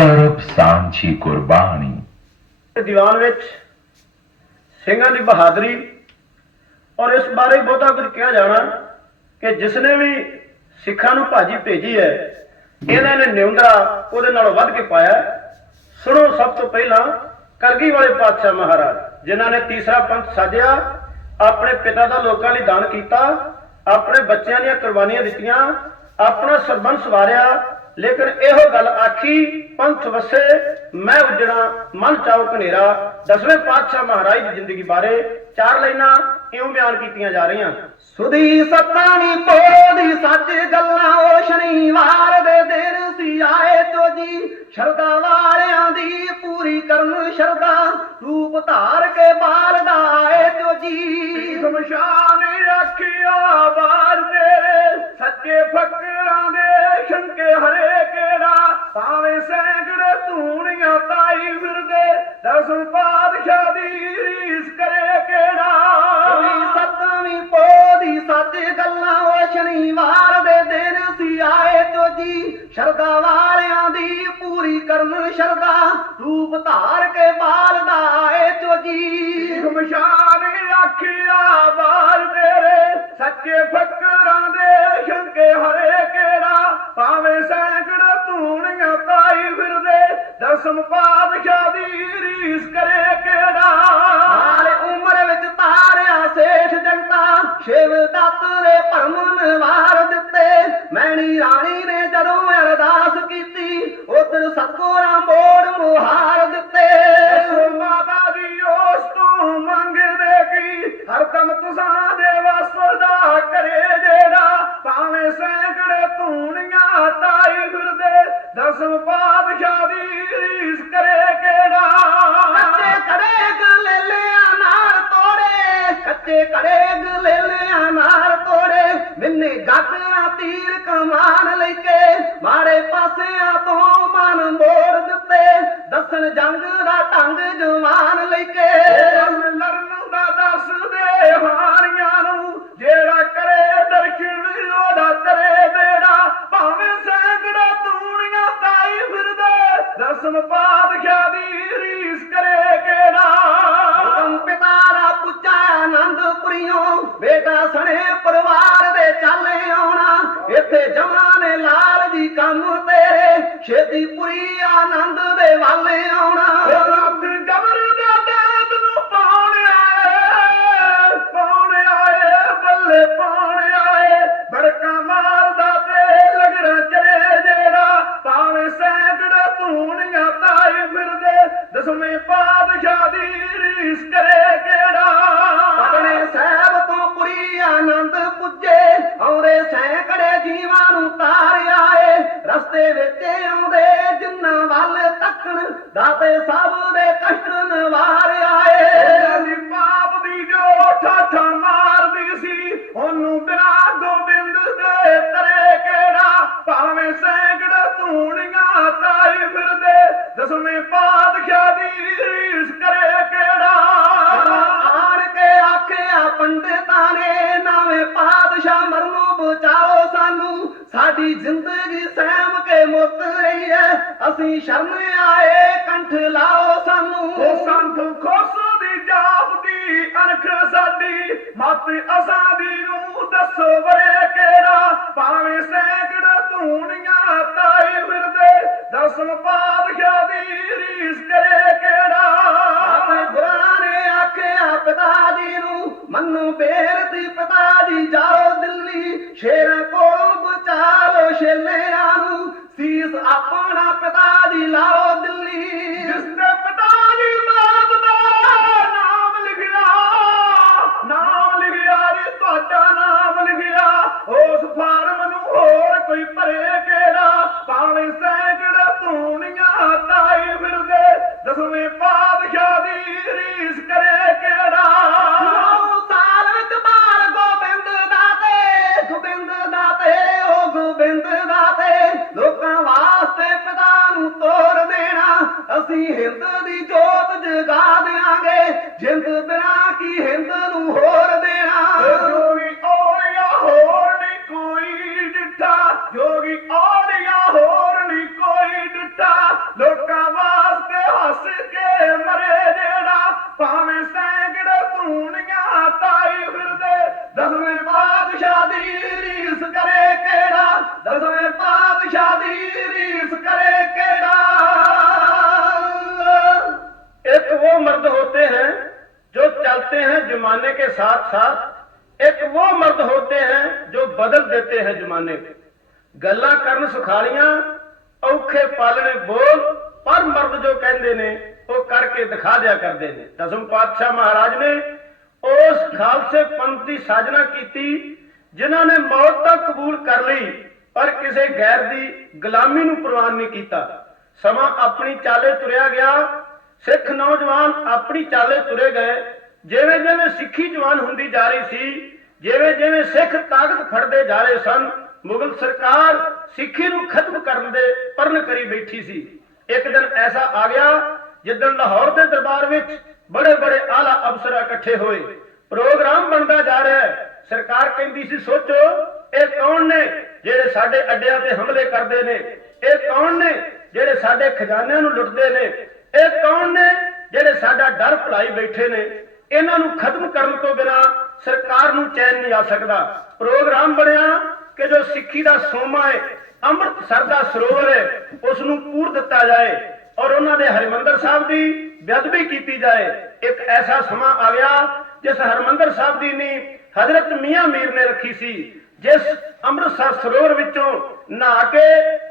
ਸਰਬ ਸਾਂਝੀ ਕੁਰਬਾਨੀ। ਦੀਵਾਨ ਵਿੱਚ ਸਿੰਘਾਂ ਦੀ ਬਹਾਦਰੀ ਔਰ ਇਸ ਬਾਰੇ ਬਹੁਤਾ ਕੁਝ ਕਿਹਾ ਜਾਣਾ ਕਿ ਜਿਸ ਨੇ ਵੀ ਸਿੱਖਾਂ ਨੂੰ ਭਾਜੀ ਭੇਜੀ ਹੈ ਇਹਨਾਂ ਨੇ ਨਿਉਂਦਰਾ ਉਹਦੇ ਨਾਲੋਂ ਵੱਧ ਕੇ ਪਾਇਆ ਸੁਣੋ ਸਭ ਤੋਂ ਪਹਿਲਾਂ ਕਰਗੀ ਵਾਲੇ ਪਾਤਸ਼ਾਹ ਮਹਾਰਾਜ, ਜਿਨ੍ਹਾਂ ਨੇ ਤੀਸਰਾ ਪੰਥ ਸਾਜਿਆ, ਆਪਣੇ ਪਿਤਾ ਦਾ ਲੋਕਾਂ ਲਈ ਦਾਨ ਕੀਤਾ, ਆਪਣੇ ਬੱਚਿਆਂ ਦੀਆਂ ਕੁਰਬਾਨੀਆਂ ਦਿੱਤੀਆਂ, ਆਪਣਾ ਸਰਬੰਸ ਵਾਰਿਆ ਲੇਕਿਨ ਇਹੋ ਗੱਲ ਆਖੀ, ਪੰਥ ਵਸੇ, ਮੈਂ ਉਜਣਾ, ਮਨ ਚਾਉ ਕਨੇਰਾ ਦਸਵੇਂ ਪਾਤਸ਼ਾਹ ਮਹਾਰਾਜ ਦੀ ਜ਼ਿੰਦਗੀ ਬਾਰੇ ਚਾਰ ਲਾਈਨਾਂ ਇਉਂ ਬਿਆਨ ਕੀਤੀਆਂ ਜਾ ਰਹੀਆਂ। ਸੁਦੀ ਸਤਾਣੀ ਪੋਦੀ ਸੱਚ ਗੱਲਾਂ, ਉਹ ਸ਼ਨੀਵਾਰ ਦੇ ਦਿਨ ਸੀ ਆਏ ਤੋਜੀ ਸ਼ਰਦਾ ਵਾਲਿਆਂ ਦੀ ਪੂਰੀ ਕਰਨ ਸ਼ਰਦਾ ਰੂਪ ਧਾਰ ਕੇ ਬਾਲ ਦਾ ਆਏ ਤੋਜੀ ਸ਼ਮਸ਼ਾਨ ਰੱਖਿਆ ਭਾਵੇਂ ਸੈਂਕੜੇ ਧੂਣੀਆਂ ਤਾਈ ਫਿਰਦੇ ਦਸਮ ਪਾਤਸ਼ਾਹ ਦੀ ਰੀਸ ਕਰੇ ਕਿਹੜਾ ਸ਼ਰਦਾ ਵਾਲਿਆਂ ਦੀ ਪੂਰੀ ਕਰਨ ਸ਼ਰਦਾ ਰੂਪ ਧਾਰ ਕੇ ਬਾਲ ਦਾ ਆਏ ਤੋਜੀ ਸ਼ਮਸ਼ਾਨ ਰੱਖਿਆ ਬਾਰ ਤੇਰੇ ਸੱਚੇ ਫਕਰਾਂ ਦੇ ਸ਼ੰਕੇ ਹਰੇ ਕਿਹੜਾ? ਭਾਵੇਂ ਸੈਂਕੜੇ ਧੂਣੀਆਂ ਤਾਈ ਫਿਰਦੇ, ਦਸਮ ਪਾਤਸ਼ਾਹ ਦੀ ਰੀਸ ਕਰੇ ਨਾਲ ਕਿਹੜਾ? ਸੇਠ ਜਗਤਾ ਸ਼ਿਵ ਦੱਤ ਦੇ ਭਰਮ ਵਾਰ ਦਿੱਤੇ। ਮੈਣੀ ਰਾਣੀ ਨੇ ਜਦੋਂ ਅਰਦਾਸ ਕੀਤੀ, ਉਧਰ ਸਤਗੁਰਾਂ ਬੋੜ ਮੁਹਾਰ ਦਿੱਤੇ। ਜਮਾਂ ਨੇ ਕੰਮ ਤੇਰੇ, ਛੇਤੀ ਪੁਰੀ ਆਨੰਦ ਦੇ ਵਾਲੇ ਆਉਣਾ। ਰੱਬ ਜਬਰ ਦਾ ਦਾਤ ਨੂੰ ਪਾਉਣ ਆਏ ਪਾਉਣ ਆਏ, ਬੱਲੇ ਪਾਉਣ ਆਏ। ਬੜਕਾ ਮਾਰਦਾ ਤੇ ਲਗੜਾ ਚਲੇ ਜਿਹੜਾ, ਭਾਵੇਂ ਸੈਂਕੜੇ ਧੂਣੀਆਂ ਤਾਏ ਫਿਰਦੇ ਦਸਵੇਂ ਪਾਤਸ਼ਾਹ ਪੰਡਤਾਂ ਨੇ ਨਾਵੇਂ ਪਾਤਸ਼ਾਹ ਮਰਨੋਂ ਬਚਾਓ ਸਾਨੂੰ। ਸਾਡੀ ਜ਼ਿੰਦਗੀ ਸਹਿਮ ਕੇ ਮੁੱਕ ਰਹੀ ਹੈ ਅਸੀਂ ਸ਼ਰਨ ਆਏ ਕੰਠ ਲਾਓ ਸਾਨੂੰ। ਉਹ ਸੰਤ ਖੋਸੋ ਦੀ ਜਾਪਦੀ ਅਣਖ ਸਾਡੀ। ਮਤ ਅਸਾਂ ਦੀ ਨੂੰ ਦੱਸੋ ਵਰੇ ਕਿਹੜਾ? ਭਾਵੇਂ ਸੈਂਕੜ ਧੂਣੀਆਂ ਤਾਈ ਫਿਰਦੇ ਦਸਮ ਪਾਤਸ਼ਾਹ ਦੀ ਰੀਸ ਕਰੇ ਆਪਣੇ ਕਿਹੜਾ? ਗੁਰਾਂ ਨੇ ਆਖਿਆ ਪਿਤਾ ਜੀ ਨੂੰ, ਮੰਨੋ ਬੇਨਤੀ ਪਿਤਾ ਜੀ, ਜਾਓ ਦਿੱਲੀ, ਸ਼ੇਰਾਂ ਕੋਲੋਂ ਬਚਾ ਲੋ ਨੂੰ, ਸੀਸ ਆਪਣਾ ਪਿਤਾ ਜੀ ਲਾਓ ਦਿੱਲੀ। ਜਿਸ ਦੇ ਪਿਤਾ ਦੀ ਮਾਤ ਦਾ ਨਾਮ ਲਿਖਿਆ ਨਾਮ ਲਿਖਿਆ ਜੀ, ਤੁਹਾਡਾ ਨਾਮ ਲਿਖਿਆ। ਉਸ ਫਾਰਮ ਨੂੰ ਹੋਰ ਕੋਈ ਭਰੇ ਕਿਹੜਾ? ਭਾਵੇਂ ਸੈਂਕੜ ਅਸੀਂ वो मर्द होते हैं जो बदल देते हैं जमाने को ਗੱਲਾਂ ਕਰਨ ਸੁਖਾਲੀਆਂ ਔਖੇ ਪਾਲਣੇ ਬੋਲ ਪਰ ਮਰਦ ਜੋ ਕਹਿੰਦੇ ਨੇ ਉਹ ਕਰਕੇ ਦਿਖਾ ਦਿਆ ਕਰਦੇ ਨੇ ਦਸਮ ਪਾਤਸ਼ਾਹ ਮਹਾਰਾਜ ਨੇ ਉਸ ਖਾਲਸੇ ਪੰਥ ਦੀ ਸਾਜਨਾ ਕੀਤੀ ਜਿਨ੍ਹਾਂ ਨੇ ਮੌਤ ਤੱਕ ਕਬੂਲ ਕਰ ਲਈ ਪਰ ਕਿਸੇ ਗੈਰ ਦੀ ਗੁਲਾਮੀ ਨੂੰ ਪ੍ਰਵਾਨ ਨਹੀਂ ਕੀਤਾ ਸਮਾਂ ਆਪਣੀ ਚਾਲੇ ਤੁਰਿਆ ਗਿਆ ਸਿੱਖ ਨੌਜਵਾਨ ਆਪਣੀ ਚਾਲੇ ਤੁਰੇ ਗਏ ਜਿਵੇਂ ਜਿਵੇਂ ਸਿੱਖੀ ਜਵਾਨ ਹੁੰਦੀ ਜਾ ਰਹੀ ਸੀ ਜਿਵੇਂ ਜਿਵੇਂ ਸਿੱਖ ਤਾਕਤ ਫੜਦੇ ਜਾ ਰਹੇ ਸਨ, ਮੁਗਲ ਸਰਕਾਰ ਸਿੱਖੀ ਨੂੰ ਖਤਮ ਕਰਨ ਦੇ ਪਰਨ ਕਰੀ ਬੈਠੀ ਸੀ। ਇੱਕ ਦਿਨ ਐਸਾ ਆ ਗਿਆ ਜਿੱਦਣ ਲਾਹੌਰ ਦੇ ਦਰਬਾਰ ਵਿੱਚ ਬੜੇ ਬੜੇ ਆਲਾ ਅਫਸਰ ਇਕੱਠੇ ਹੋਏ। ਪ੍ਰੋਗਰਾਮ ਬਣਦਾ ਜਾ ਰਿਹਾ ਹੈ। ਸਰਕਾਰ ਕਹਿੰਦੀ ਸੀ, ਸੋਚੋ, ਇਹ ਕੌਣ ਨੇ ਜਿਹੜੇ ਸਾਡੇ ਅੱਡਿਆਂ ਤੇ ਹਮਲੇ ਕਰਦੇ ਨੇ? ਇਹ ਕੌਣ ਨੇ ਜਿਹੜੇ ਸਾਡੇ ਖਜ਼ਾਨਿਆਂ ਨੂੰ ਲੁੱਟਦੇ ਨੇ? ਇਹ ਕੌਣ ਨੇ ਜਿਹੜੇ ਸਾਡਾ ਡਰ ਭੁਲਾਈ ਬੈਠੇ ਨੇ? ਇਹਨਾਂ ਨੂੰ ਖਤਮ ਕਰਨ ਤੋਂ ਬਿਨਾ ਸਰਕਾਰ ਨੂੰ ਚੈਨ ਨਹੀਂ ਆ ਸਕਦਾ। ਪ੍ਰੋਗਰਾਮ ਬਣਿਆ ਕਿ ਜੋ ਸਿੱਖੀ ਦਾ ਸੋਮਾ ਹੈ, ਅੰਮ੍ਰਿਤਸਰ ਦਾ ਸਰੋਵਰ ਹੈ ਉਸ ਨੂੰ ਪੂਰ ਦਿੱਤਾ ਜਾਏ ਔਰ ਉਹਨਾਂ ਦੇ ਹਰਿਮੰਦਰ ਸਾਹਿਬ ਦੀ ਬੇਅਦਬੀ ਕੀਤੀ ਜਾਏ। ਇੱਕ ਐਸਾ ਸਮਾਂ ਆ ਗਿਆ ਜਿਸ ਹਰਿਮੰਦਰ ਸਾਹਿਬ ਦੀ ਨੀਂਹ ਹਜ਼ਰਤ ਮੀਆਂ ਮੀਰ ਨੇ ਰੱਖੀ ਸੀ, ਜਿਸ ਅੰਮ੍ਰਿਤਸਰ ਸਰੋਵਰ ਵਿੱਚੋਂ ਨਹਾ ਕੇ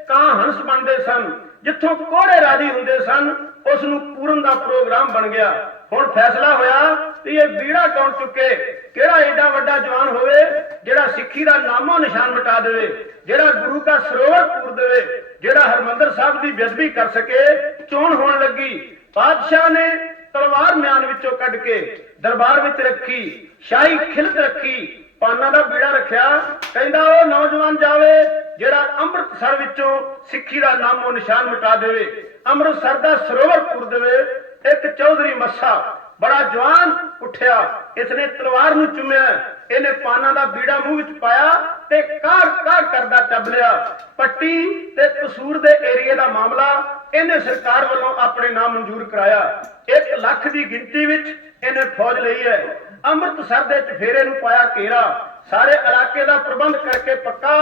ਕਾਂ ਹੰਸ ਬਣਦੇ ਸਨ। ਜਿੱਥੋਂ ਕੋੜੇ ਰਾਜੀ ਹੁੰਦੇ ਸਨ ਉਸ ਨੂੰ ਪੂਰਨ ਦਾ ਪ੍ਰੋਗਰਾਮ ਬਣ ਗਿਆ। ਹੁਣ ਫੈਸਲਾ ਹੋਇਆ ਕਿ ਇਹ ਬੀੜਾ ਕੌਣ ਚੁੱਕੇ? ਕਿਹੜਾ ਏਡਾ ਵੱਡਾ ਜਵਾਨ ਹੋਵੇ ਜਿਹੜਾ ਸਿੱਖੀ ਦਾ ਨਾਮੋ ਨਿਸ਼ਾਨ ਮਿਟਾ ਦੇਵੇ, ਜਿਹੜਾ ਗੁਰੂ ਦਾ ਸਰੋਵਰ ਪੂਰ ਦੇਵੇ, ਜਿਹੜਾ ਹਰਮੰਦਰ ਸਾਹਿਬ ਦੀ ਬੇਅਦਬੀ ਕਰ ਸਕੇ? ਚੋਣ ਹੋਣ ਲੱਗੀ। ਬਾਦਸ਼ਾਹ ਨੇ ਤਲਵਾਰ ਮਿਆਨ ਵਿੱਚੋਂ ਕੱਢ ਕੇ ਦਰਬਾਰ ਵਿੱਚ ਰੱਖੀ, ਸ਼ਾਹੀ ਖਿਲਤ ਰੱਖੀ, ਪਾਨਾਂ ਦਾ ਬੀੜਾ ਰੱਖਿਆ। ਕਹਿੰਦਾ, ਉਹ ਨੌਜਵਾਨ ਜਾਵੇ ਜਿਹੜਾ ਅੰਮ੍ਰਿਤਸਰ ਵਿੱਚੋਂ ਸਿੱਖੀ ਦਾ ਨਾਮੋ ਨਿਸ਼ਾਨ ਮਿਟਾ ਦੇਵੇ, ਅੰਮ੍ਰਿਤਸਰ ਦਾ ਸਰੋਵਰ ਪੂਰ ਦੇਵੇ ਇੱਕ ਚੌਧਰੀ ਮੱਸਾ ਬੜਾ ਜਵਾਨ ਉੱਠਿਆ, ਇਸਨੇ ਤਲਵਾਰ ਨੂੰ ਚੁੰਮਿਆ, ਇਹਨੇ ਪਾਨਾਂ ਦਾ ਬੀੜਾ ਮੂੰਹ ਵਿੱਚ ਪਾਇਆ ਤੇ ਕਾਰ ਕਾਰ ਕਰਦਾ ਚੱਬ ਲਿਆ। ਪੱਟੀ ਤੇ ਕਸੂਰ ਦੇ ਏਰੀਏ ਦਾ ਮਾਮਲਾ ਇਹਨੇ ਸਰਕਾਰ ਵੱਲੋਂ ਆਪਣੇ ਨਾਮ ਮਨਜ਼ੂਰ ਕਰਾਇਆ। 1 ਲੱਖ ਦੀ ਗਿਣਤੀ ਵਿੱਚ ਇਹਨੇ ਫੌਜ ਲਈ ਹੈ। ਅੰਮ੍ਰਿਤਸਰ ਦੇ ਚਫੇਰੇ ਨੂੰ ਪਾਇਆ ਘੇਰਾ। ਸਾਰੇ ਇਲਾਕੇ ਦਾ ਪ੍ਰਬੰਧ ਕਰਕੇ ਪੱਕਾ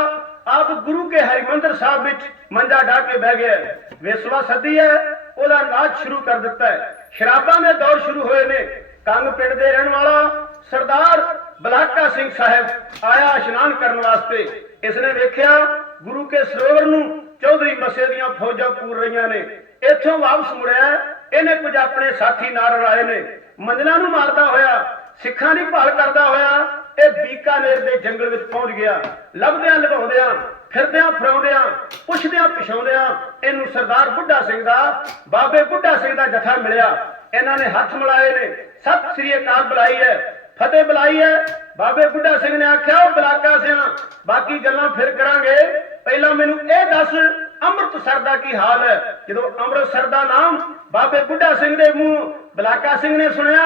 ਆਪ ਗੁਰੂ ਕੇ ਹਰਿਮੰਦਰ ਸਾਹਿਬ ਵਿੱਚ ਮੰਜਾ ਢਾ ਕੇ ਬਹਿ ਗਿਆ ਵਿਸਵਾ ਸੱਦੀ ਹੈ, ਉਹਦਾ ਨਾਚ ਸ਼ੁਰੂ ਕਰ ਦਿੱਤਾ ਹੈ। ਸ਼ਰਾਬਾਂ ਦੇ ਦੌਰ ਸ਼ੁਰੂ ਹੋਏ ਨੇ। ਕੰਗ ਪਿੰਡ ਦੇ ਰਹਿਣ ਵਾਲਾ ਸਰਦਾਰ ਬਲਾਕਾ ਸਿੰਘ ਸਾਹਿਬ ਆਇਆ ਇਸ਼ਨਾਨ ਕਰਨ ਵਾਸਤੇ। ਇਸਨੇ ਵੇਖਿਆ ਗੁਰੂ ਕੇ ਸਰੋਵਰ ਨੂੰ ਚੌਧਰੀ ਮਸੇ ਦੀਆਂ ਫੌਜਾਂ ਪੂਰ ਰਹੀਆਂ ਨੇ। ਇੱਥੋਂ ਵਾਪਸ ਮੁੜਿਆ, ਇਹਨੇ ਕੁਝ ਆਪਣੇ ਸਾਥੀ ਨਾਲ ਰਲਾਏ ਨੇ। ਮੰਜਲਾਂ ਨੂੰ ਮਾਰਦਾ ਹੋਇਆ, ਸਿੱਖਾਂ ਦੀ ਭਾਲ ਕਰਦਾ ਹੋਇਆ ਇਹ ਬੀਕਾਨੇਰ ਦੇ ਜੰਗਲ ਵਿੱਚ ਪਹੁੰਚ ਗਿਆ। ਲੱਭਦਿਆਂ ਲਗਾਉਂਦਿਆਂ ਫਿਰਦਿਆਂ ਫਰਾਉਂਦਿਆਂ, ਪੁੱਛਦਿਆਂ ਪਿਛਾਉਂਦਿਆਂ ਇਹਨੂੰ ਸਰਦਾਰ ਬੁੱਢਾ ਸਿੰਘ ਦਾ, ਬਾਬੇ ਬੁੱਢਾ ਸਿੰਘ ਦਾ ਜਥਾ ਮਿਲਿਆ। ਇਹਨਾਂ ਨੇ ਹੱਥ ਮਿਲਾਏ ਨੇ। ਸਤਿ ਸ੍ਰੀ ਅਕਾਲ, ਬੁਲਾਈ ਹੈ। ਫਤਿਹ ਬੁਲਾਈ ਹੈ। ਬਾਬੇ ਬੁੱਢਾ ਸਿੰਘ ਨੇ ਆਖਿਆ, ਉਹ ਬਲਾਕਾ ਸਿਆਂ, ਬਾਕੀ ਗੱਲਾਂ ਫਿਰ ਕਰਾਂਗੇ। ਪਹਿਲਾਂ ਮੈਨੂੰ ਇਹ ਦੱਸ, ਅੰਮ੍ਰਿਤਸਰ ਦਾ ਕੀ ਹਾਲ ਹੈ? ਜਦੋਂ ਅੰਮ੍ਰਿਤਸਰ ਦਾ ਨਾਮ ਬਾਬੇ ਬੁੱਢਾ ਸਿੰਘ ਦੇ ਮੂੰਹ ਬਲਾਕਾ ਸਿੰਘ ਨੇ ਸੁਣਿਆ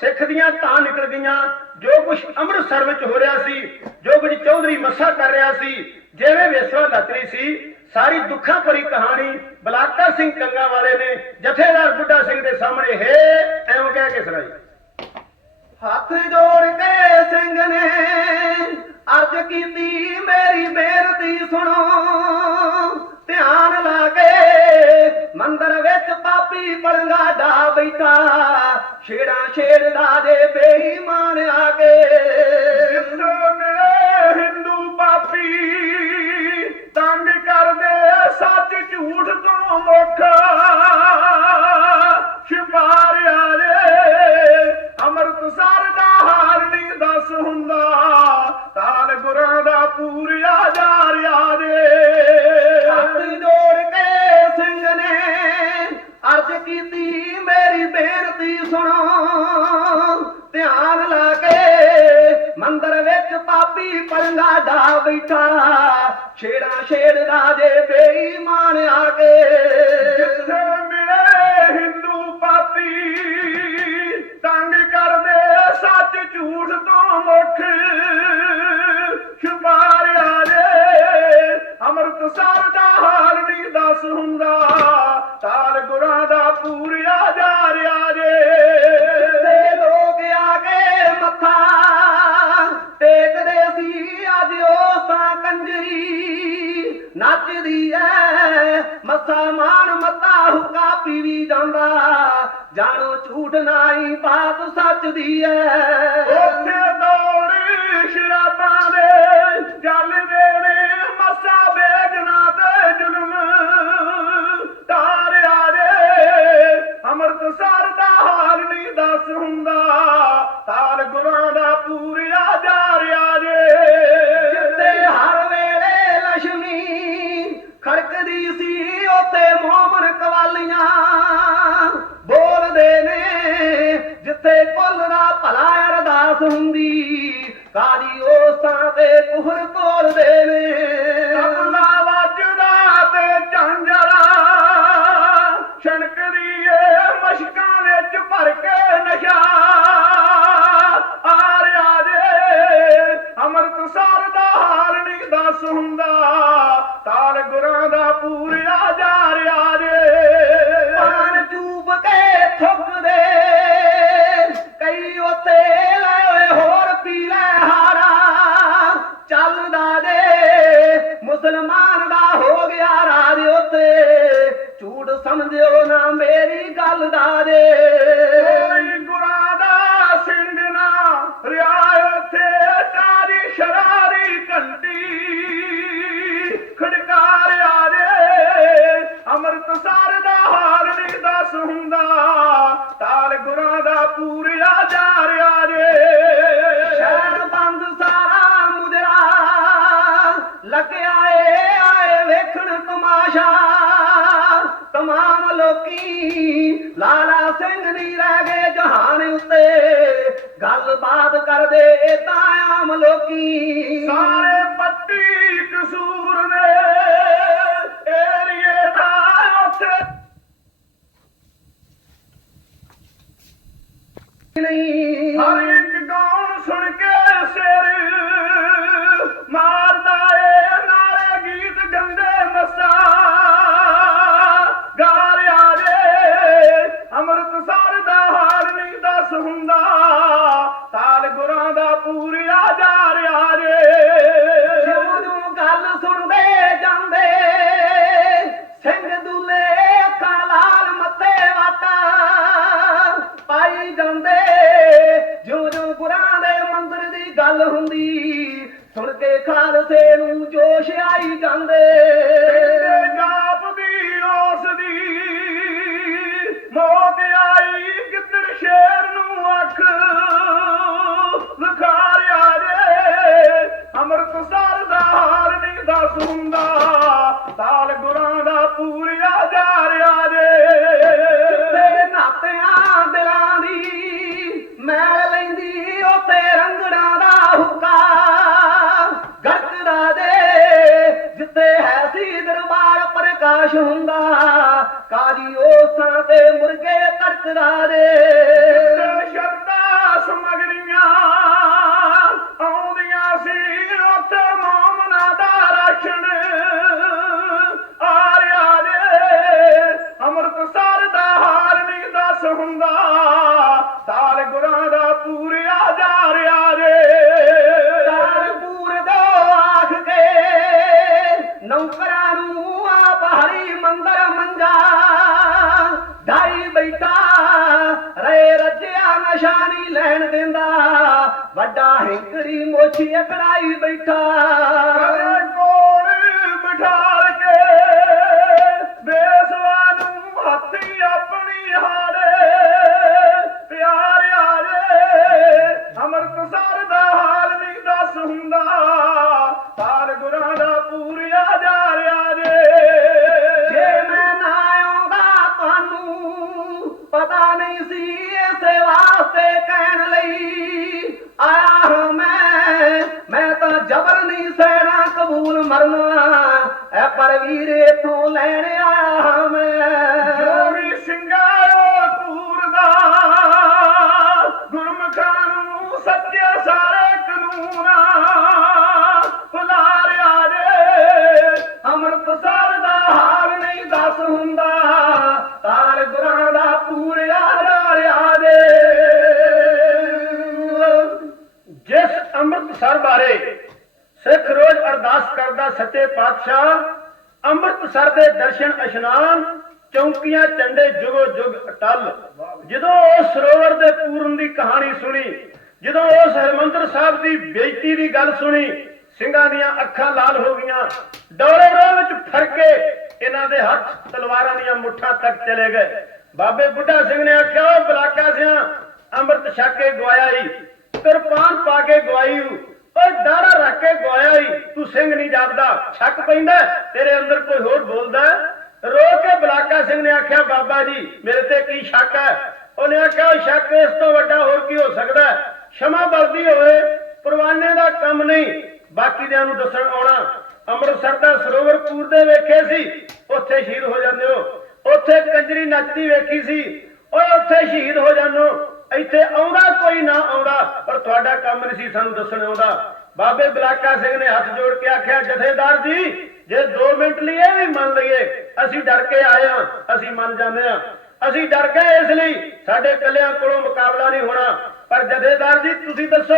ਸਿੱਖ ਦੀਆਂ ਤਾਂ ਨਿਕਲ ਗਈਆਂ। ਜੋ ਕੁਝ ਅੰਮ੍ਰਿਤਸਰ ਵਿੱਚ ਹੋ ਰਿਹਾ ਸੀ, ਜੋ ਕੁਝ ਚੌਧਰੀ ਮੱਸਾ ਕਰ ਰਿਹਾ ਸੀ, ਜਿਵੇਂ ਵੇਸਵਾ ਨੱਚਰੀ ਸੀ, ਸਾਰੀ ਦੁੱਖਾਂ ਭਰੀ ਕਹਾਣੀ ਬਲਾਕਾ ਸਿੰਘ ਕੰਗਾ ਵਾਲੇ ਨੇ, ਜਥੇਦਾਰ ਬੁੱਢਾ ਸਿੰਘ ਦੇ ਸਾਹਮਣੇ, ਹੈ, ਐਵੇਂ ਕਹਿ ਕੇ ਸੁਣਾਈ। ਹੱਥ ਜੋੜ ਕੇ ਸਿੰਘ ਨੇ ਅਰਜ ਕੀਤੀ, ਮੇਰੀ ਬੇਨਤੀ ਸੁਣੋ। ਧਿਆਨ ਲਾ ਕੇ ਮੰਦਰ ਵਿੱਚ ਪਾਪੀ ਪਲੰਗਾ ਡਾ ਬੈਠਾ, ਛੇੜਾ kere nade ਮਾਨ ਮਤਾ ਹੁਕਾ ਪੀਵੀ ਜਾਂਦਾ। ਜਾਣੋ ਝੂਠ ਨਾਈ ਬਾਤ ਸੱਚ ਦੀ ਐ। ਉੱਥੇ ਦੌੜੀ ਸ਼ਰਾਬਾਂ ਦੇ, ਜਲ ਹੁੰਦੀ ਕਾਦੀ ਉਸ ਥਾਂ ਤੇ ਕੁਹਰ ਤੋਰ ਦੇਵੇ ਸਾਰਾ ਮੁਦਰਾ ਲੱਗਿਆ ਆਏ ਵੇਖਣ ਤਮਾਸ਼ਾ। ਤਮਾਮ ਲੋਕੀ ਲਾਲਾ ਸਿੰਘ ਨਹੀਂ ਰਹਿ ਗਏ ਜਹਾਨ ਉੱਤੇ। ਗੱਲਬਾਤ ਕਰਦੇ ਤਾਂ ਆਮ ਲੋਕੀ। ਸਾਰੇ ਨਹੀਂ। ਹਰ ਇੱਕ ਗਾਉਣ ਸੁਣ ਕੇ ਸਿਰ ਮਾਰ 下一章呗。هوندا ਮੁਰਗੇ مرغي ترڪداري ਪਾਤਸ਼ਾਹ, ਅੰਮ੍ਰਿਤਸਰ ਦੇ ਦਰਸ਼ਨ ਇਸ਼ਨਾਨ, ਚੌਂਕੀਆਂ, ਚੰਡੇ ਜੁਗੋ ਜੁਗ ਅਟਲ। ਜਦੋਂ ਉਹ ਸਰੋਵਰ ਦੇ ਪੂਰਨ ਦੀ ਕਹਾਣੀ ਸੁਣੀ, ਜਦੋਂ ਉਸ ਹਰਮੰਦਰ ਸਾਹਿਬ ਦੀ ਬੇਇੱਜ਼ਤੀ ਦੀ ਗੱਲ ਸੁਣੀ, ਸਿੰਘਾਂ ਦੀਆਂ ਅੱਖਾਂ ਲਾਲ ਹੋ ਗਈਆਂ ਡੋਲੇ ਰੋਹ ਵਿੱਚ ਫਰਕੇ ਇਹਨਾਂ ਦੇ ਹੱਥ ਤਲਵਾਰਾਂ ਦੀਆਂ ਮੁੱਠਾਂ ਤੱਕ ਚਲੇ ਗਏ। ਬਾਬੇ ਬੁੱਢਾ ਸਿੰਘ ਨੇ ਆਖਿਆ, ਉਹ ਬਲਾਕਾ ਸਿਆ, ਅੰਮ੍ਰਿਤ ਛੱਕ ਕੇ ਗਵਾਇਆ ਹੀ ਕਿਰਪਾਨ ਪਾ ਕੇ ਗਵਾਈ ਹੂੰ ਪਰ ਡਾੜਾ ਰੱਖ ਕੇ ਗੋਇਆ ਹੀ ਤੂੰ ਸਿੰਘ ਨਹੀਂ ਜਾਪਦਾ, ਛੱਕ ਪੈਂਦਾ, ਤੇਰੇ ਅੰਦਰ ਕੋਈ ਹੋਰ ਬੋਲਦਾ? ਰੋ ਕੇ ਬਲਾਕਾ ਸਿੰਘ ਨੇ ਆਖਿਆ, ਬਾਬਾ ਜੀ, ਮੇਰੇ ਤੇ ਕੀ ਸ਼ੱਕ ਹੈ? ਉਹਨੇ ਆਖਿਆ ਸ਼ੱਕ ਇਸ ਤੋਂ ਵੱਡਾ ਹੋਰ ਕੀ ਹੋ ਸਕਦਾ? ਸ਼ਮਾ ਬਲਦੀ ਹੋਵੇ ਪਰਵਾਨੇ ਦਾ ਕੰਮ ਨਹੀਂ। ਬਾਕੀ ਦਿਆਂ ਨੂੰ ਦੱਸਣ ਆਉਣਾ, ਅੰਮ੍ਰਿਤਸਰ ਦਾ ਸਰੋਵਰ ਪੂਰ ਦੇ ਵੇਖੇ ਸੀ, ਉੱਥੇ ਸ਼ਹੀਦ ਹੋ ਜਾਂਦੇ ਹੋ। ਉੱਥੇ ਕੰਜਰੀ ਨੱਚਦੀ ਵੇਖੀ ਸੀ। ਓਏ ਉੱਥੇ ਸ਼ਹੀਦ ਹੋ ਜਾਂਦੇ ਹੋ। ਇੱਥੇ ਆਉਂਦਾ, ਕੋਈ ਨਾ ਆਉਂਦਾ, ਪਰ ਤੁਹਾਡਾ ਕੰਮ ਨਹੀਂ ਸੀ ਸਾਨੂੰ ਦੱਸਣ ਆਉਂਦਾ। ਬਾਬੇ ਬਲਾਕਾ ਸਿੰਘ ਨੇ ਹੱਥ ਜੋੜ ਕੇ ਆਖਿਆ, ਜਥੇਦਾਰ ਜੀ, ਜੇ 2 ਮਿੰਟ ਲਈ ਇਹ ਵੀ ਮੰਨ ਲਈਏ, ਅਸੀਂ ਡਰ ਕੇ ਆਏ ਹਾਂ, ਅਸੀਂ ਮੰਨ ਜਾਂਦੇ ਹਾਂ। ਅਸੀਂ ਡਰ ਗਏ ਇਸ ਲਈ, ਸਾਡੇ ਕੱਲਿਆਂ ਕੋਲੋਂ ਮੁਕਾਬਲਾ ਨਹੀਂ ਹੋਣਾ। ਪਰ ਜਥੇਦਾਰ ਜੀ, ਤੁਸੀਂ ਦੱਸੋ,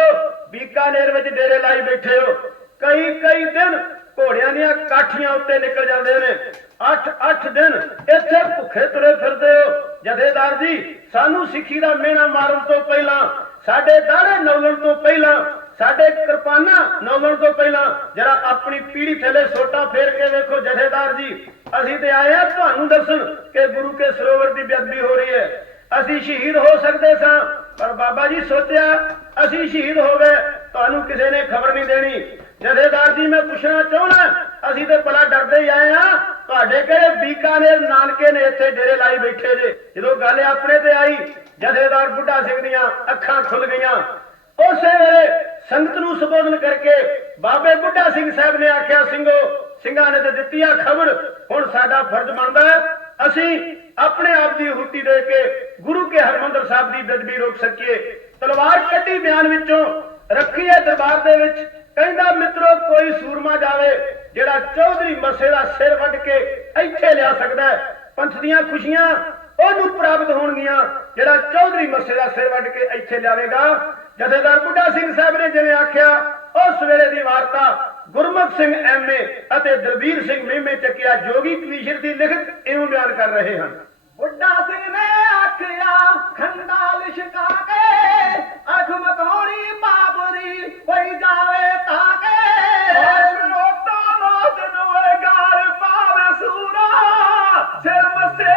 ਬੀਕਾਨੇਰ ਵਿੱਚ ਡੇਰੇ ਲਾਈ ਬੈਠੇ ਹੋ। ਕਈ ਕਈ ਦਿਨ ਘੋੜਿਆਂ ਦੀਆਂ ਕਾਠੀਆਂ ਉੱਤੇ ਨਿਕਲ ਜਾਂਦੇ ਨੇ। 8-8 ਦਿਨ ਇੱਥੇ ਭੁੱਖੇ ਤੁਰੇ ਫਿਰਦੇ ਹੋ। ਜਥੇਦਾਰ ਜੀ, ਸਾਨੂੰ ਸਿੱਖੀ ਦਾ ਮਿਹਣਾ ਮਾਰਨ ਤੋਂ ਪਹਿਲਾਂ, ਸਾਡੇ ਦਾੜੇ ਨੌਲਣ ਤੋਂ ਪਹਿਲਾਂ, ਸਾਡੇ ਕਿਰਪਾਨਾਂ ਨੌਲਣ ਤੋਂ ਪਹਿਲਾਂ, ਜਰਾ ਆਪਣੀ ਪੀੜੀ ਥੱਲੇ ਸੋਟਾ ਫੇਰ ਕੇ ਵੇਖੋ ਜਥੇਦਾਰ ਜੀ। ਅਸੀਂ ਤੇ ਆਏ ਆ ਤੁਹਾਨੂੰ ਦੱਸਣ ਕਿ ਗੁਰੂ ਕੇ ਸਰੋਵਰ ਦੀ ਬੇਅਦਬੀ ਹੋ ਰਹੀ ਹੈ। ਅਸੀਂ ਸ਼ਹੀਦ ਹੋ ਸਕਦੇ ਸਾਂ, ਪਰ ਬਾਬਾ ਜੀ ਸੋਚਿਆ, ਅਸੀਂ ਸ਼ਹੀਦ ਹੋ ਗਏ, ਤੁਹਾਨੂੰ ਕਿਸੇ ਨੇ ਖਬਰ ਨਹੀਂ ਦੇਣੀ। ਜਥੇਦਾਰ ਜੀ, ਮੈਂ ਪੁੱਛਣਾ ਚਾਹੁੰਦਾ, ਅਸੀਂ ਤੇ ਭਲਾ ਡਰਦੇ ਹੀ ਆਏ ਆ ਤੁਹਾਡੇ ਕਿਹੜੇ ਬੀਕਾਨੇਰ ਨਾਨਕੇ ਨੇ ਇੱਥੇ ਡੇਰੇ ਲਾਈ ਬੈਠੇ ਜੇ? ਜਦੋਂ ਗੱਲ ਆਪਣੇ ਤੇ ਆਈ, ਜਥੇਦਾਰ ਬੁੱਢਾ ਸਿੰਘ ਦੀਆਂ ਅੱਖਾਂ ਖੁੱਲ ਗਈਆਂ। ਉਸੇ ਵੇਲੇ ਸੰਗਤ ਨੂੰ ਸੰਬੋਧਨ ਕਰਕੇ ਬਾਬੇ ਬੁੱਢਾ ਸਿੰਘ ਸਾਹਿਬ ਨੇ ਆਖਿਆ, ਸਿੰਘੋ, ਸਿੰਘਾਂ ਨੇ ਤੇ ਦਿੱਤੀ ਆ ਖਬਰ, ਹੁਣ ਸਾਡਾ ਫਰਜ਼ ਬਣਦਾ ਅਸੀਂ ਆਪਣੇ ਆਪ ਦੀ ਹੁੱਤੀ ਦੇ ਕੇ ਗੁਰੂ ਕੇ ਹਰਮੰਦਰ ਸਾਹਿਬ ਦੀ ਬੇਦਬੀ ਰੋਕ ਸਕੀਏ। ਤਲਵਾਰ ਕੱਢੀ ਬਿਆਨ ਵਿੱਚੋਂ ਰੱਖੀ ਹੈ ਦਰਬਾਰ ਦੇ ਵਿੱਚ ਕਹਿੰਦਾ, ਮਿੱਤਰੋ, ਕੋਈ ਸੂਰਮਾ ਜਾਵੇ ਜਿਹੜਾ ਚੌਧਰੀ ਮਸੇ ਦਾ ਸਿਰ ਵੱਢ ਕੇ ਇੱਥੇ ਲਿਆ ਸਕਦਾ ਹੈ। ਪੰਥ ਦੀਆਂ ਖੁਸ਼ੀਆਂ ਉਹਨੂੰ ਪ੍ਰਾਪਤ ਹੋਣਗੀਆਂ, ਜਿਹੜਾ ਚੌਧਰੀ ਮਸੇ ਦਾ ਸਿਰ ਵੱਢ ਕੇ ਇੱਥੇ ਲਿਆਵੇਗਾ। ਜਥੇਦਾਰ ਬੁੱਢਾ ਸਿੰਘ ਸਾਹਿਬ ਨੇ ਜਿਵੇਂ ਆਖਿਆ ਉਸ ਵੇਲੇ ਦੀ ਵਾਰਤਾ ਗੁਰਮੁਖ ਸਿੰਘ ਐਮਏ ਅਤੇ ਦਲਬੀਰ ਸਿੰਘ ਮੀਮੇ ਚੱਕਿਆ ਜੋਗੀ ਕਵੀਸ਼ਰ ਦੀ ਲਿਖਤ ਇਉਂ ਬਿਆਨ ਕਰ ਰਹੇ ਹਨ। ਬੁੱਢਾ ਸਿੰਘ ਨੇ ਆਖਿਆ, ਖੰਡਾ ਲਿਸ਼ਕਾ ਕੇ, ਅੱਖ ਮਕਾਉਣੀ ਪਾਪ ਦੀ ਕੋਈ ਜਾਵੇ ਤਾਂ ਕੇ। ਲੋਟਾ ਲੋਟ ਨੂੰ ਗਾਲ ਪਾਵੇ ਸੂਰਾ, ਸਿਰ ਮੱਸੇ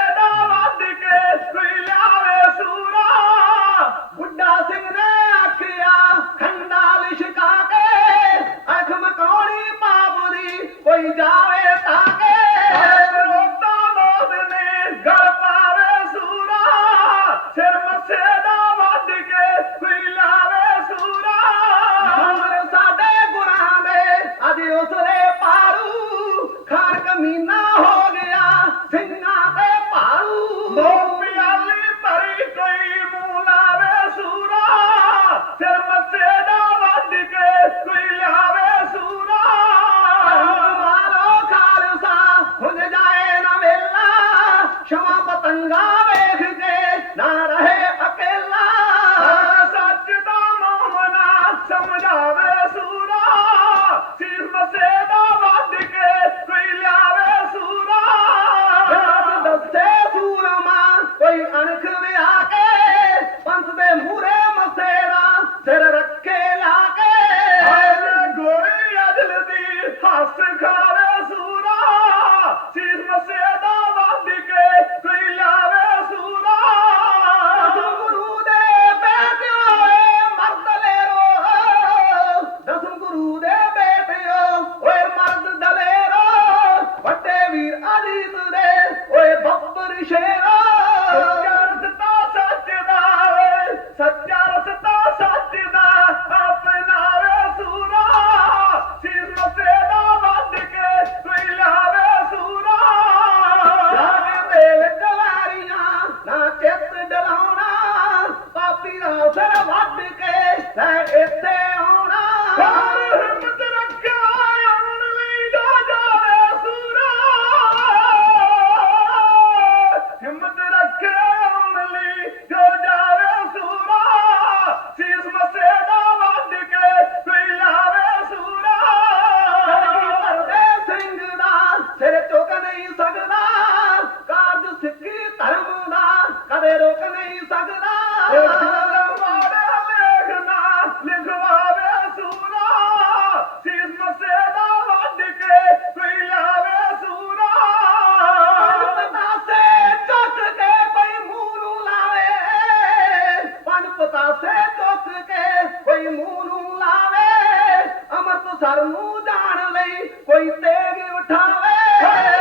प्राण लई कोई तेगी उठावे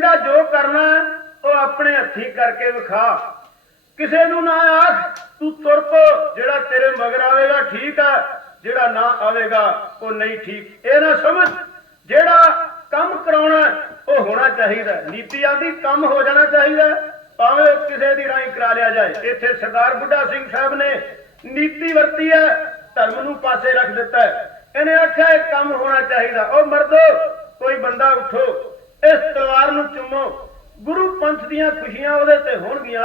ਕਹਿੰਦਾ ਜੋ ਕਰਨਾ, ਉਹ ਆਪਣੇ ਹੱਥੀਂ ਕਰਕੇ ਵਿਖਾ। ਕਿਸੇ ਨੂੰ ਨਾ ਆਖ, ਤੂੰ ਤੁਰ ਪੋ ਜਿਹੜਾ ਤੇਰੇ ਮਗਰ ਆਵੇਗਾ ਠੀਕ ਹੈ ਜਿਹੜਾ ਨਾ ਆਵੇਗਾ, ਉਹ ਨਹੀਂ ਠੀਕ। ਇਹ ਨਾ ਸਮਝ, ਜਿਹੜਾ ਕੰਮ ਕਰਾਉਣਾ, ਉਹ ਹੋਣਾ ਚਾਹੀਦਾ। ਨੀਤੀ ਆਂਦੀ ਕੰਮ ਹੋ ਜਾਣਾ ਚਾਹੀਦਾ। ਭਾਵੇਂ ਉਹ ਕਿਸੇ ਦੀ ਰਾਹੀਂ ਕਰਾ ਲਿਆ ਜਾਏ। ਇੱਥੇ ਸਰਦਾਰ ਬੁੱਢਾ ਸਿੰਘ ਸਾਹਿਬ ਨੇ ਨੀਤੀ ਵਰਤੀ ਹੈ, ਧਰਮ ਨੂੰ ਪਾਸੇ ਰੱਖ ਦਿੱਤਾ ਇਹਨੇ ਆਖਿਆ, ਇਹ ਕੰਮ ਹੋਣਾ ਚਾਹੀਦਾ। ਉਹ ਮਰਦੋ, ਕੋਈ ਬੰਦਾ ਉਠੋ ਇਸ ਤਲਵਾਰ ਨੂੰ ਚੁੰਮੋ। ਗੁਰੂ ਪੰਥ ਦੀਆਂ ਖੁਸ਼ੀਆਂ ਉਹਦੇ ਤੇ ਹੋਣਗੀਆਂ,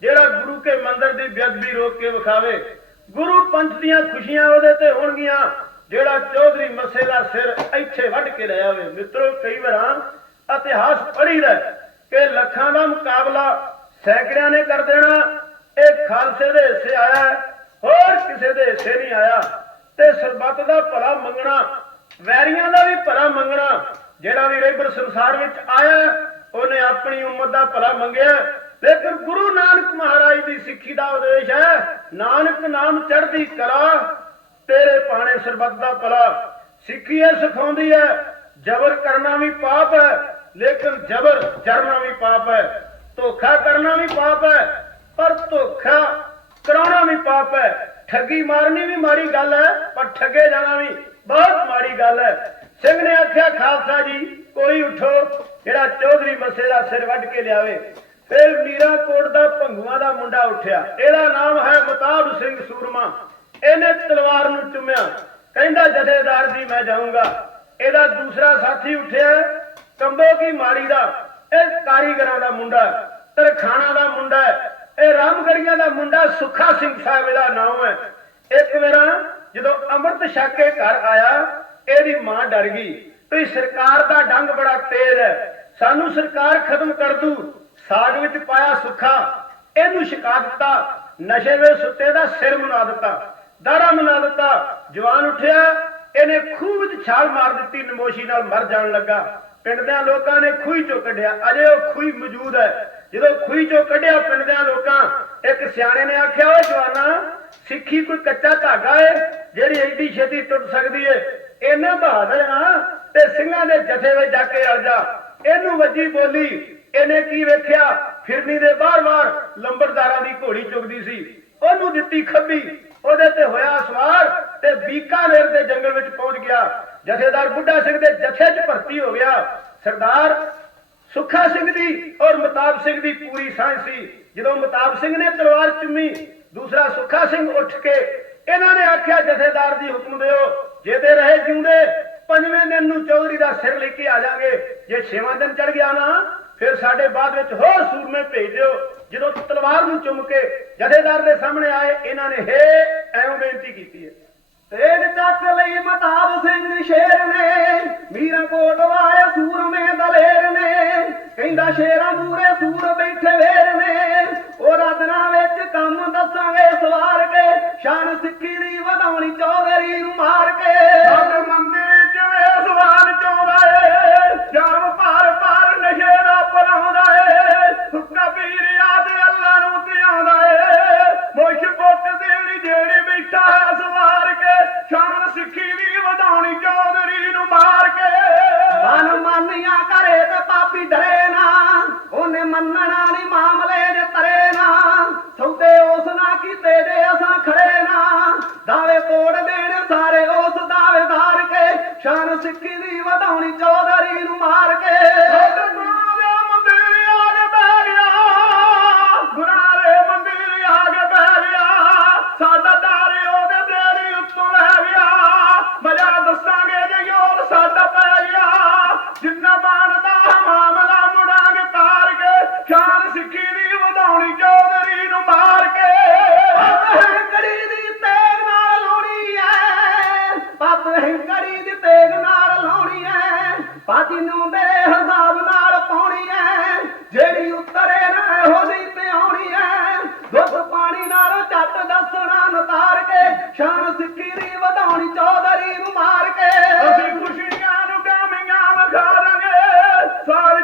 ਜਿਹੜਾ ਗੁਰੂ ਕੇ ਮੰਦਰ ਦੀ ਬੇਅਦਬੀ ਰੋਕ ਕੇ ਵਿਖਾਵੇ। ਗੁਰੂ ਪੰਥ ਦੀਆਂ ਖੁਸ਼ੀਆਂ ਉਹਦੇ ਤੇ ਹੋਣਗੀਆਂ, ਜਿਹੜਾ ਚੌਧਰੀ ਮੱਸੇ ਦਾ ਸਿਰ ਇੱਥੇ ਵੱਢ ਕੇ ਲੈ ਆਵੇ। ਮਿੱਤਰੋ, ਕਈ ਵਾਰਾਂ ਇਤਿਹਾਸ ਪੜ੍ਹੀਦਾ ਹੈ ਕਿ ਲੱਖਾਂ ਦਾ ਮੁਕਾਬਲਾ ਸੈਂਕੜਿਆਂ ਨੇ ਕਰ ਦੇਣਾ। ਇਹ ਖਾਲਸੇ ਦੇ ਹਿੱਸੇ ਆਇਆ ਹੋਰ ਕਿਸੇ ਦੇ ਹਿੱਸੇ ਨਹੀਂ ਆਇਆ। ਤੇ ਸਰਬੱਤ ਦਾ ਭਲਾ ਮੰਗਣਾ, ਵੈਰੀਆਂ ਦਾ ਵੀ ਭਲਾ ਮੰਗਣਾ ਜਿਹੜਾ ਵੀ ਰੇਬਰ ਸੰਸਾਰ ਵਿੱਚ ਆਇਆ, ਉਹਨੇ ਆਪਣੀ ਉਮਤ ਦਾ ਭਲਾ ਮੰਗਿਆ। ਲੇਕਿਨ ਗੁਰੂ ਨਾਨਕ ਮਹਾਰਾਜ ਦੀ ਸਿੱਖੀ ਦਾ ਉਦੇਸ਼ ਹੈ, ਨਾਨਕ ਨਾਮ ਚੜ੍ਹਦੀ ਕਲਾ, ਤੇਰੇ ਪਾਣੇ ਸਰਬੱਤ ਦਾ ਭਲਾ। ਸਿੱਖੀ ਇਹ ਸਿਖਾਉਂਦੀ ਹੈ, ਜ਼ਬਰ ਕਰਨਾ ਵੀ ਪਾਪ ਹੈ, ਲੇਕਿਨ ਜ਼ਬਰ ਜਰਨਾ ਵੀ ਪਾਪ ਹੈ। ਧੋਖਾ ਕਰਨਾ ਵੀ ਪਾਪ ਹੈ, ਪਰ ਧੋਖਾ ਕਰਾਉਣਾ ਵੀ ਪਾਪ ਹੈ। ਠੱਗੀ ਮਾਰਨੀ ਵੀ ਮਾੜੀ ਗੱਲ ਹੈ, ਪਰ ਠੱਗੇ ਜਾਣਾ ਵੀ ਬਹੁਤ ਮਾੜੀ ਗੱਲ ਹੈ। ਸਿੰਘ ਨੇ ਆਖਿਆ ਖਾਲਸਾ ਜੀ ਕੋਈ ਉਠੋ ਜਿਹੜਾ ਚੌਧਰੀ ਮੱਸੇ ਦਾ ਸਿਰ ਵੱਢ ਕੇ ਲਿਆਵੇ। ਫਿਰ ਮੀਰਾਕੋਟ ਦਾ ਭੰਗੂਆਂ ਦਾ ਮੁੰਡਾ ਉੱਠਿਆ। ਇਹਦਾ ਨਾਮ ਹੈ ਮਤਾਬ ਸਿੰਘ ਸੂਰਮਾ। ਇਹਨੇ ਤਲਵਾਰ ਨੂੰ ਚੁੰਮਿਆ। ਕਹਿੰਦਾ ਜਥੇਦਾਰ ਜੀ ਮੈਂ ਜਾਊਂਗਾ। ਇਹਦਾ ਦੂਸਰਾ ਸਾਥੀ ਉੱਠਿਆ ਕੰਬੋ ਕੀ ਮਾੜੀ ਦਾ। ਇਹ ਕਾਰੀਗਰਾਂ ਦਾ ਮੁੰਡਾ ਤਰਖਾਣਾ ਦਾ ਮੁੰਡਾ ਹੈ, ਇਹ ਰਾਮਗੜੀਆਂ ਦਾ ਮੁੰਡਾ ਸੁੱਖਾ ਸਿੰਘ ਸਾਹਿਬ ਇਹਦਾ ਨਾਮ ਹੈ। ਇੱਕ ਵੇਰਾ ਜਦੋਂ ਅੰਮ੍ਰਿਤ ਛਕ ਕੇ ਘਰ ਆਇਆ ਇਹਦੀ ਮਾਂ ਡਰ ਗਈ ਵੀ ਸਰਕਾਰ ਦਾ ਡੰਗ ਬੜਾ ਤੇਜ਼ ਹੈ। ਸਾਨੂੰ ਸਰਕਾਰ ਖਤਮ ਕਰ ਦੂ। ਸਾਗ ਵਿੱਚ ਪਾਇਆ ਸੁੱਖਾ। ਇਹਨੂੰ ਛਕਾ ਦਿੱਤਾ। ਨਸ਼ੇ ਵਿੱਚ ਸੁੱਤੇ ਦਾ ਸਿਰ ਮੁਨਾ ਦਿੱਤਾ। ਦਾੜਾ ਮੁਨਾ ਦਿੱਤਾ। ਜਵਾਨ ਉੱਠਿਆ। ਇਹਨੇ ਖੂਹ ਵਿੱਚ ਛਾਲ ਮਾਰ ਦਿੱਤੀ। ਨਮੋਸ਼ੀ ਨਾਲ ਮਰ ਜਾਣ ਲੱਗਾ। ਪਿੰਡ ਦੇ ਲੋਕਾਂ ਨੇ ਖੂਹੀ ਚੋਂ ਕੱਢਿਆ। ਅਜੇ ਉਹ ਖੂਹੀ ਮੌਜੂਦ ਹੈ। ਜਦੋਂ ਖੂਹੀ ਚੋਂ ਕੱਢਿਆ ਪਿੰਡ ਦੇ ਲੋਕਾਂ, ਇੱਕ ਸਿਆਣੇ ਨੇ ਆਖਿਆ ਓ ਜਵਾਨਾ, ਸਿੱਖੀ ਕੋਈ ਕੱਚਾ ਧਾਗਾ ਏ? ਜਿਹੜੀ ਐਡੀ ਛੇਤੀ ਟੁੱਟ ਸਕਦੀ ਏ? ਇਹਨੇ ਬਹਾਦਰ ਆ ਤੇ ਸਿੰਘਾਂ ਦੇ ਜਥੇ ਵਿੱਚ ਜਾ ਕੇ ਅੜ ਜਾ। ਇਹਨੂੰ ਵੱਜੀ ਬੋਲੀ, ਇਹਨੇ ਕੀ ਵੇਖਿਆ? ਫਿਰਨੀ ਦੇ ਬਾਰ-ਬਾਰ ਲੰਬੜਦਾਰਾਂ ਦੀ ਘੋੜੀ ਚੁਗਦੀ ਸੀ। ਉਹਨੂੰ ਦਿੱਤੀ ਖੱਬੀ। ਉਹਦੇ ਤੇ ਹੋਇਆ ਸਵਾਰ ਤੇ ਬੀਕਾਨੇਰ ਦੇ ਜੰਗਲ ਵਿੱਚ ਪਹੁੰਚ ਗਿਆ। ਜਥੇਦਾਰ ਬੁੱਢਾ ਸਿੰਘ ਦੇ ਜਥੇ 'ਚ ਭਰਤੀ ਹੋ ਗਿਆ। ਸਰਦਾਰ ਸੁੱਖਾ ਸਿੰਘ ਦੀ ਔਰ ਮਤਾਬ ਸਿੰਘ ਦੀ ਪੂਰੀ ਸਾਂਝ ਸੀ। ਜਦੋਂ ਮਤਾਬ ਸਿੰਘ ਨੇ ਤਲਵਾਰ ਚੁੰਮੀ, ਦੂਸਰਾ ਸੁੱਖਾ ਸਿੰਘ ਉੱਠ ਕੇ ਇਹਨਾਂ ਨੇ ਆਖਿਆ, ਜਥੇਦਾਰ ਦੀ ਹੁਕਮ ਦਿਓ। ਜੇ ਤੇ ਰਹੇ ਜਿਉਂਦੇ, ਪੰਜਵੇਂ ਦਿਨ ਨੂੰ ਚੌਧਰੀ ਦਾ ਸਿਰ ਲੈ ਕੇ ਆ ਜਾਾਂਗੇ। ਜੇ ਛੇਵਾਂ ਦਿਨ ਚੜ ਗਿਆ ਨਾ, ਫਿਰ ਸਾਡੇ ਬਾਅਦ ਵਿੱਚ ਹੋਰ ਸੂਰਮੇ ਭੇਜ ਦਿਓ। ਜਦੋਂ ਤਲਵਾਰ ਨੂੰ ਚੁੰਮ ਕੇ ਜਥੇਦਾਰ ਦੇ ਸਾਹਮਣੇ ਆਏ, ਇਹਨਾਂ ਨੇ ਹੇ ਐਵੇਂ ਬੇਨਤੀ ਕੀਤੀ ਹੈ। ਤੇਜ ਚੱਕ ਲਈ ਮਤਾਬ ਸਿੰਘ ਸ਼ੇਰ ਨੇ, ਮੀਰਾ ਕੋਟ ਵਾਏ ਸੂਰਮੇ ਦਲੇਰ ਨੇ, ਕਹਿੰਦਾ ਸ਼ੇਰਾਂ ਮੂਰੇ ਸੂਰ ਬੈਠੇ ਵੇਰ ਨੇ, ਉਹ ਰਾਤਨਾ ਵਿੱਚ ਕੰਮ ਦੱਸਾਂਗੇ ਸਵਾਰ ਕੇ, ਸ਼ਾਨ ਸਿੱਖੀ ਦੀ ਵਧਾਉਣੀ ਚੌਧਰੀ ਨੂੰ ਮਾਰ ਕੇ। ਸਾਡੇ ਮੰਦਿਰ ਜਿਵੇਂ ਸਵਾਲ ਚਾਉਂਦਾ ਏ ਜਾਮ ਭਾਰ ਭਾਰ ਨਸ਼ੇ ਦਾ ਪਰਾਉਂਦਾ ਏ ਹੁੱਕਾ ਪੀਰ ਯਾਦ ਅੱਲਾ ਨੂੰ ਧਿਆਉਂਦਾ ਏ। ਸ਼ਾਨ ਸਿੱਖੀ ਮੇਰੇ ਹਿਸਾਬ ਨਾਲ ਪਾਉਣੀ ਐ, ਜਿਹੜੀ ਉਤਰੇ ਨਾ ਇਹੋ ਜਿਹੀ ਤੇ ਆਉਣੀ ਐ। ਦੁੱਧ ਪਾਣੀ ਨਾਲ ਝੱਟ ਦੱਸਣਾ ਨਤਾਰ ਕੇ, ਸ਼ਾਨ ਸਿੱਖੀ ਦੀ ਵਧਾਉਣੀ ਚੌਧਰੀ ਨੂੰ ਮਾਰ ਕੇ। ਅਸੀਂ ਖੁਸ਼ੀਆਂ ਨੂੰ ਕਾਮੀਆਂ ਵਿਖਾ ਦਾਂਗੇ ਸਾਰ